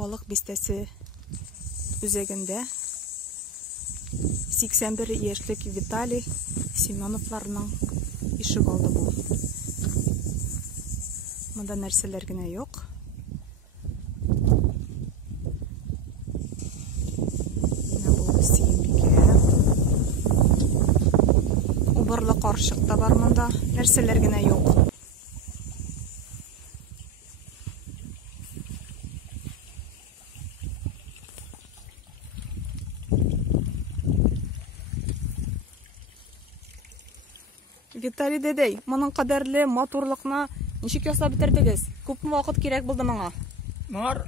Балык бистәсе үзәгендә 81 яшьлек Виталий Семеновларның ишек алды бу. Монда нәрсәләр генә юк. Менә бу Сөембикә. Убырлы карчык та бар монда. Нәрсәләр генә юк. Виталий дәдәй, моның кадәрле матурлыкны ничек ясап бетердегез? Күпме вакыт кирәк булды моңа? Моңар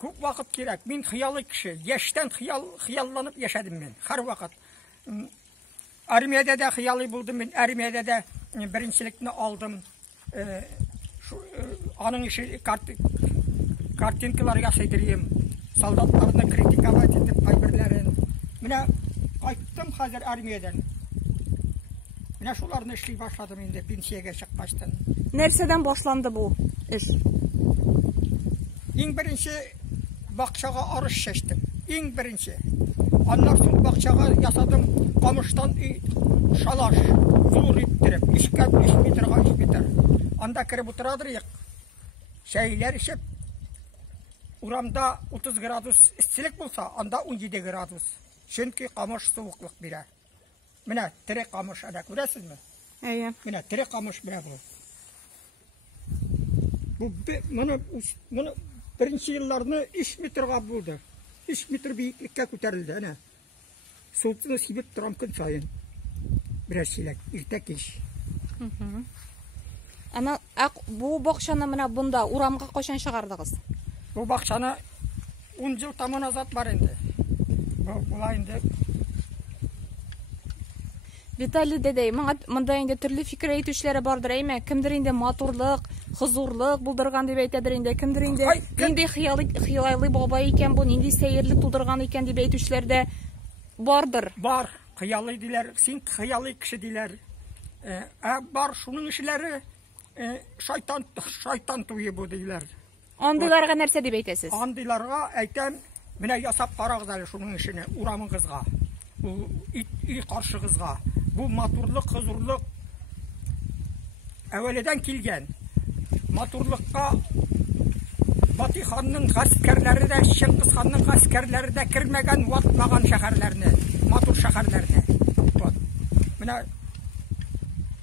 күп вакыт кирәк. Мин хыялый кеше. Яшьтән хыялланып яшәдем мин. Һәр вакыт. Армиядә дә хыялый булдым мин. Армиядә дә беренчелекне алдым. Аның ише картинкалар ясыйдырым. Солдатларны критиковать итеп кайберләрен. Менә кайттым хәзер армиядән. Менә шуларны эшли башладым инде пенсиягә чыккачтан. Нәрсәдән башланды бу эш? Иң беренче бакчага арыш чәчтем. Иң беренче. Аннан соң бакчага ясадым камыштан шалаш. Зур иттереп, 3 метрга 3 метр. Анда кирип утырадыр, шәйләр ишеп. Урамда 30 градус исселек булса, анда 17 градус. Чөнки камыш суыклык бирә. Менә тере камыш ада күрәсезме? Әйе. Менә тере камыш менә бу. Моны беренче елларны 3 метрга булды. 3 метр биеклеккә күтәрелде, әнә. Суны сибеп торам көн сайын. Берәр чиләк, иртә кич. Ана бу бакчаны менә бунда урамга качан чыгардыгыз? Бу бакчаны 10 ел таман назад бар инде. Була инде. Виталий дәдәй, монда инде төрле фикер әйтүчләре бардыр, әйме? Кемдер инде матурлык, хозурлык булдырган дип әйтәдер инде, кемдер инде нинди хыялый бабай икән бу, нинди сәерлек тудырган икән дип әйтүчләр дә бардыр. Бар, хыялый диләр, син хыялый кеше диләр. Бар шуның эшләре шайтан туе бу диләр. Андыйларга нәрсә дип әйтәсез? Андыйларга әйтәм, менә ясап карагыз әле шуның эшене, урамыгызга. Бу үй каршыгызга. Бу матурлык, хозурлык әвәледән килгән. Матурлыкка Батый ханның гаскәрләре дә, Чыңгыз ханның гаскәрләре дә кирмәгән, ватмаган шәһәрләрне, матур шәһәрләрне.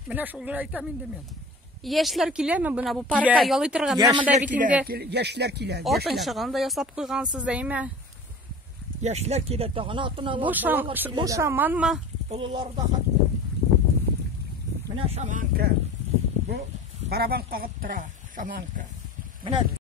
Менә шуны әйтәм инде мин. Яшьләр киләме буна бу паркка ялый торган монда бит инде? Яшьләр килә. Атын чыган да ясап куйгансыз әйме? Яшьләр килә тагын атына. Бу шаманмы? Олылар да хәтта. Менә шаманка. Бу барабан кагып тора, шаманка. Менә